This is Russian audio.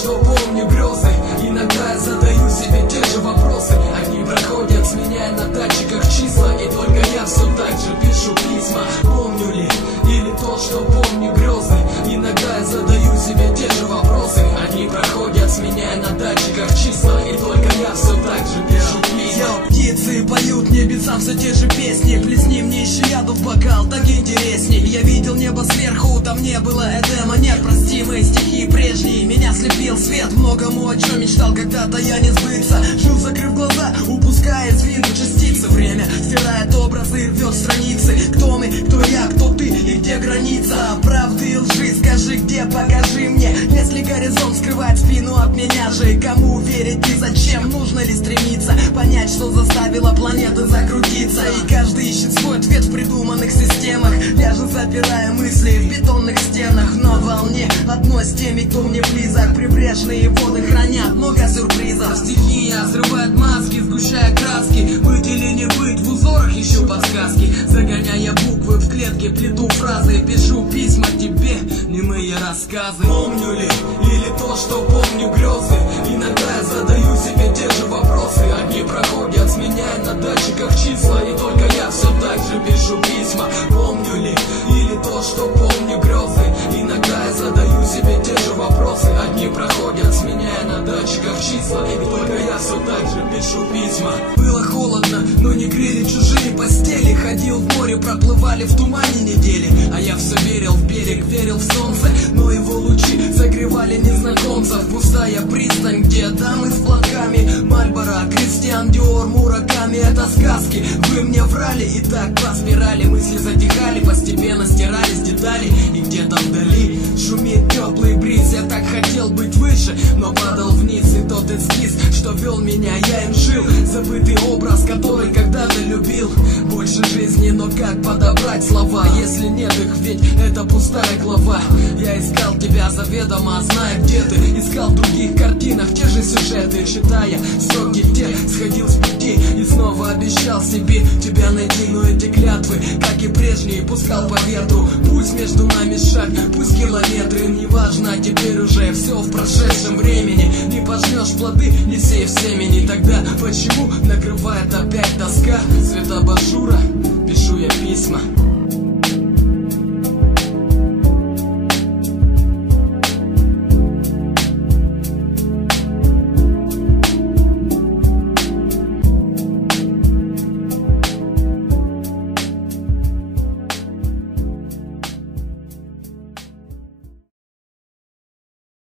что помню грезы. Иногда я задаю себе те же вопросы. Они проходят, сменяя на датчиках числа, и только я все так же пишу письма. Помню ли, или то, что помню грезы. Иногда я задаю себе те же вопросы. Они проходят, сменяя на датчиках числа, и только я все так же пишу письма. Птицы поют небесам все те же песни. Плесни мне еще яду в бокал, так интересней. Я видел небо сверху, там не было Эдема. Нет, прости, мои стихи прежние. Меня слепил свет, многому о чем мечтал когда-то я не сбыться. Жил, закрыв глаза, упуская из виду частицы. Время стирает образы, рвет страницы. Кто мы, кто я, кто ты и где граница правды и лжи, скажи где, покажи мне. Если горизонт скрывает спину от меня же, кому верить и зачем, нужно ли стремиться понять, что заставило планеты закрутиться. И каждый ищет свой ответ в придуманных системах. Я же запираю мысли в бетонных стенах. На волне одной с теми, кто мне близок. Прибрежные воды хранят много сюрпризов. Стихия срывает маски, сгущая краски. Быть или не быть, в узорах ищу подсказки. Загоняя буквы в клетки, плету фразы. Пишу письма тебе, немые рассказы. Помню ли, или то, что помню грезы. Иногда я задаю себе те же вопросы. Они проходят, сменяя на датчиках числа, и только я все так же пишу письма. Помню ли, или то, что помню грезы. Иногда я задаю себе те же вопросы. Они проходят, сменяя на датчиках числа, и только я все так же пишу письма. Было холодно, но не грели чужие постели. Ходил в море, проплывали в тумане недели. А я все верил в берег, верил в солнце, но его лучи согревали незнакомцев. Пустая пристань, где дамы с платками, Мальборо, Кристиан Диор, Мураками. Это сказки, вы мне врали, и так по спирали. Мысли затихали, постепенно стирались детали. И где-то вдали шумит теплый бриз. Я так хотел быть выше, но падал вниз. И тот эскиз, что вел меня, я им жил. Забытый образ, который когда-то любил. Больше жизни, но как подобрать слова, если нет их, ведь это пустая глава. Я искал тебя заведомо, зная где ты. Искал в других картинах те же сюжеты. Читая строки те, сходил с пути и снова обещал себе тебя найти. Но эти клятвы, как и прежние, пускал по ветру. Пусть между нами шаг, пусть километры. Неважно, теперь уже все в прошедшем времени. Не пожнешь плоды, не сей в семени. Тогда почему накрывает опять тоска? Цвета абажура, пишу я письма.